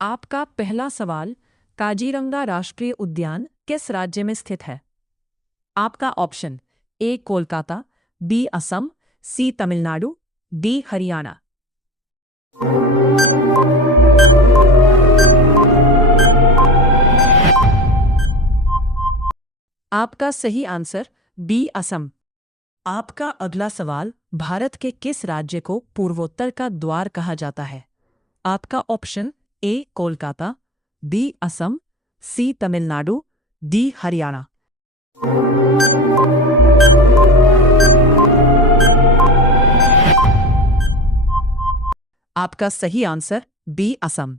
आपका पहला सवाल, काजीरंगा राष्ट्रीय उद्यान किस राज्य में स्थित है? आपका option A Kolkata, B Assam, C Tamil Nadu, D Haryana. आपका सही आंसर बी असम। आपका अगला सवाल, भारत के किस राज्य को पूर्वोत्तर का द्वार कहा जाता है? आपका option A Kolkata, B Assam, C Tamil Nadu, D Haryana. आपका सही आंसर बी असम।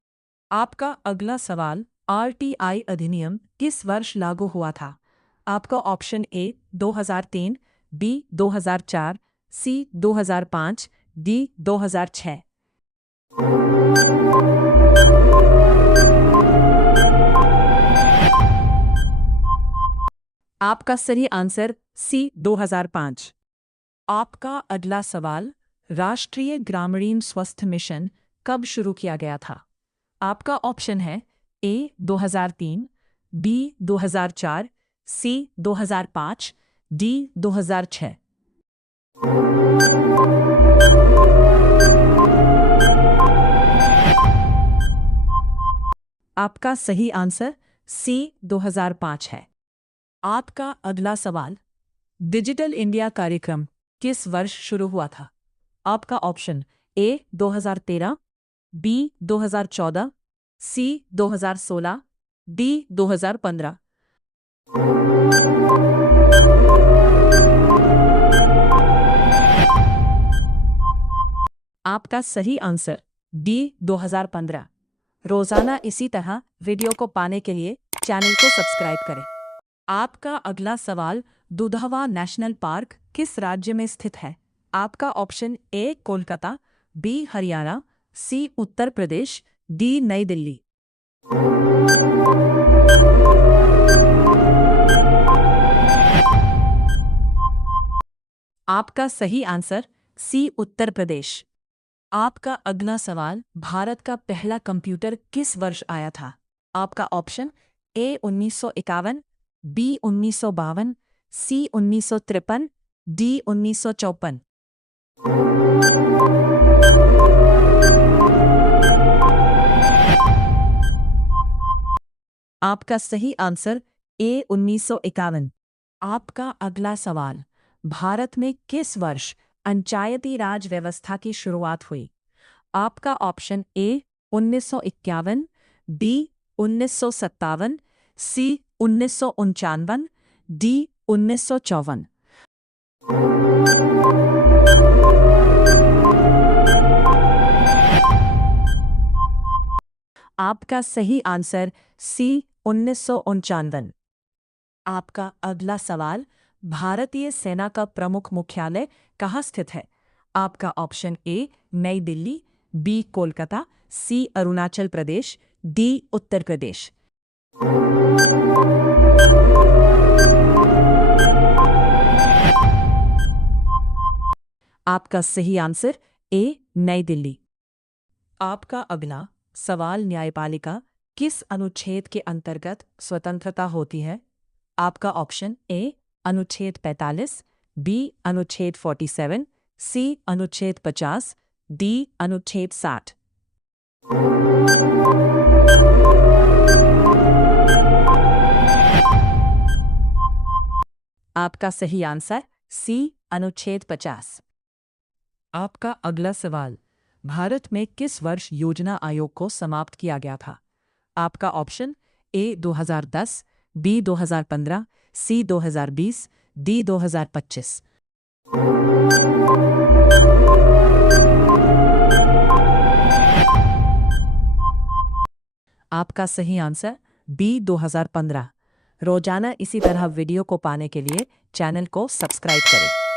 आपका अगला सवाल, आरटीआई अधिनियम किस वर्ष लागू हुआ था? आपका option A 2003, B 2004, C 2005, D 2006। आपका सही आंसर सी 2005। आपका अगला सवाल, राष्ट्रीय ग्रामीण स्वास्थ्य मिशन कब शुरू किया गया था? आपका ऑप्शन है ए 2003, बी 2004, सी 2005, डी 2006। आपका सही आंसर सी 2005 है। आपका अगला सवाल, डिजिटल इंडिया कार्यक्रम किस वर्ष शुरू हुआ था? आपका option A 2013, B 2014, C 2016, D 2015। आपका सही आंसर डी 2015। रोजाना इसी तरह वीडियो को पाने के लिए चैनल को सब्सक्राइब करें। आपका अगला सवाल, दुधवा नेशनल पार्क किस राज्य में स्थित है? आपका option A Kolkata, B Haryana, C Uttar Pradesh, D New Delhi. आपका सही आंसर सी उत्तर प्रदेश। आपका अगला सवाल, भारत का पहला कंप्यूटर किस वर्ष आया था? आपका option A 1951, B 1952, C 1953, D 1954। आपका सही आंसर ए 1951। आपका अगला सवाल, भारत में किस वर्ष पंचायती राज व्यवस्था की शुरुआत हुई? आपका option A 1951, B 1957, C 1955, D 1954। आपका सही आंसर सी 1955। आपका अगला सवाल, भारतीय सेना का प्रमुख मुख्यालय कहाँ स्थित है? आपका ऑप्शन ए नई दिल्ली, बी कोलकाता, सी अरुणाचल प्रदेश, डी उत्तर प्रदेश। आपका सही आंसर ए नई दिल्ली। आपका अगला सवाल, न्यायपालिका किस अनुच्छेद के अंतर्गत स्वतंत्रता होती है? आपका ऑप्शन ए अनुच्छेद 45, बी अनुच्छेद 47, सी अनुच्छेद 50, डी अनुच्छेद 60। आपका सही आंसर सी अनुच्छेद 50। आपका अगला सवाल, भारत में किस वर्ष योजना आयोग को समाप्त किया गया था? आपका option A 2010, B 2015, C 2020, D 2025। आपका सही आंसर बी 2015। रोजाना इसी तरह वीडियो को पाने के लिए चैनल को सब्सक्राइब करें।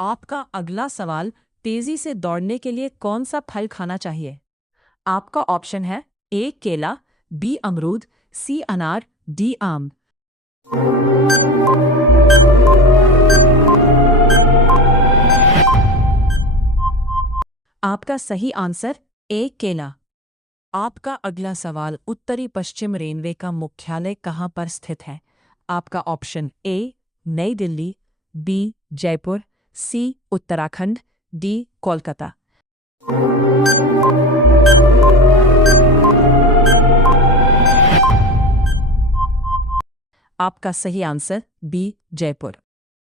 आपका अगला सवाल, तेजी से दौड़ने के लिए कौन सा फल खाना चाहिए? आपका ऑप्शन है ए केला, बी अमरूद, सी अनार, डी आम। आपका सही आंसर ए केला। आपका अगला सवाल उत्तरी पश्चिम रेलवे का मुख्यालय कहाँ पर स्थित है? आपका ऑप्शन ए नई दिल्ली, बी जयपुर, सी उत्तराखंड, डी कोलकाता। आपका सही आंसर बी जयपुर।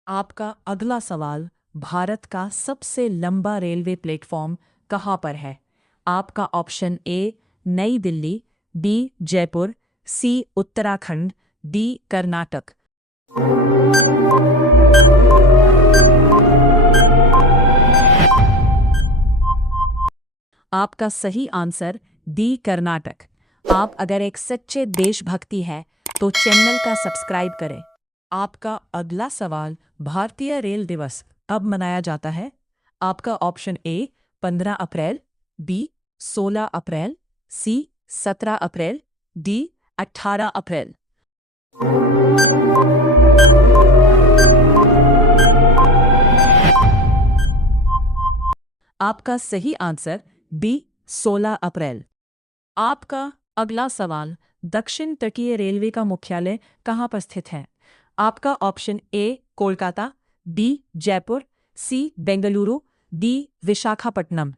आपका अगला सवाल भारत का सबसे लंबा रेलवे प्लेटफॉर्म कहाँ पर है? आपका ऑप्शन ए नई दिल्ली, बी जयपुर, सी उत्तराखंड, डी कर्नाटक। आपका सही आंसर डी कर्नाटक। आप अगर एक सच्चे देशभक्ति है तो चैनल का सब्सक्राइब करें। आपका अगला सवाल भारतीय रेल दिवस कब मनाया जाता है? आपका ऑप्शन ए 15 अप्रैल, बी 16 अप्रैल, सी 17 अप्रैल, डी 18 अप्रैल। आपका सही आंसर बी 16 अप्रैल। आपका अगला सवाल दक्षिण तटीय रेलवे का मुख्यालय कहाँ पर स्थित है? आपका option A Kolkata, B Jaipur, C Bengaluru, D Visakhapatnam.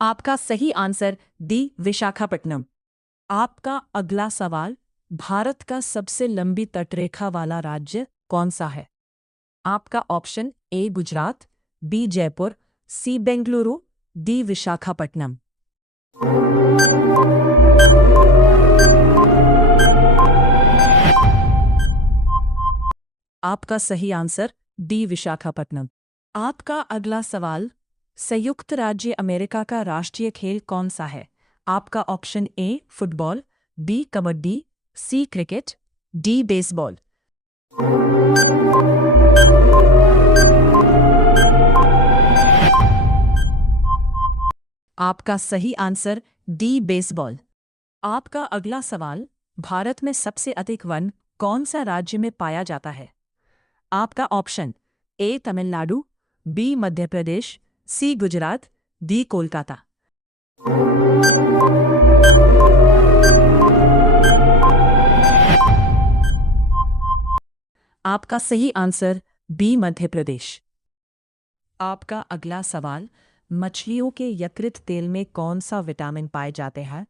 आपका सही आंसर डी विशाखापट्टनम। आपका अगला सवाल भारत का सबसे लंबी तटरेखा वाला राज्य कौन सा है? आपका option A Gujarat, B Jaipur, C Bengaluru, D Visakhapatnam. आपका सही आंसर डी विशाखापट्टनम। आपका अगला सवाल संयुक्त राज्य अमेरिका का राष्ट्रीय खेल कौन सा है? आपका option A football, B kabaddi, C cricket, D baseball. आपका सही आंसर डी बेसबॉल। आपका अगला सवाल भारत में सबसे अधिक वन कौन सा राज्य में पाया जाता है? आपका option A Tamil Nadu, B Madhya Pradesh, C Gujarat, D Kolkata. आपका सही आंसर बी मध्य प्रदेश। आपका अगला सवाल मछलियों के यकृत तेल में कौन सा विटामिन पाए जाते हैं?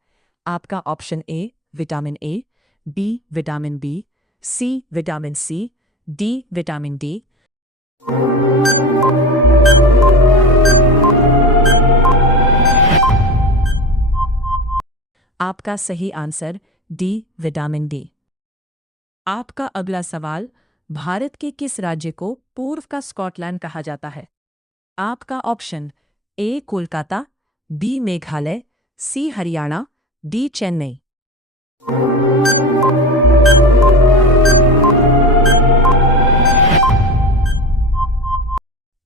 आपका option A vitamin A, B vitamin B, C vitamin C, D vitamin D. आपका सही आंसर डी विटामिन डी। आपका अगला सवाल भारत के किस राज्य को पूर्व का स्कॉटलैंड कहा जाता है? आपका option A Kolkata, B Meghalaya, C Haryana, D Chennai.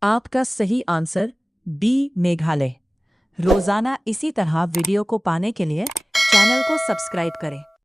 आपका सही आंसर बी मेघालय। रोजाना इसी तरह वीडियो को पाने के लिए चैनल को सब्सक्राइब करें।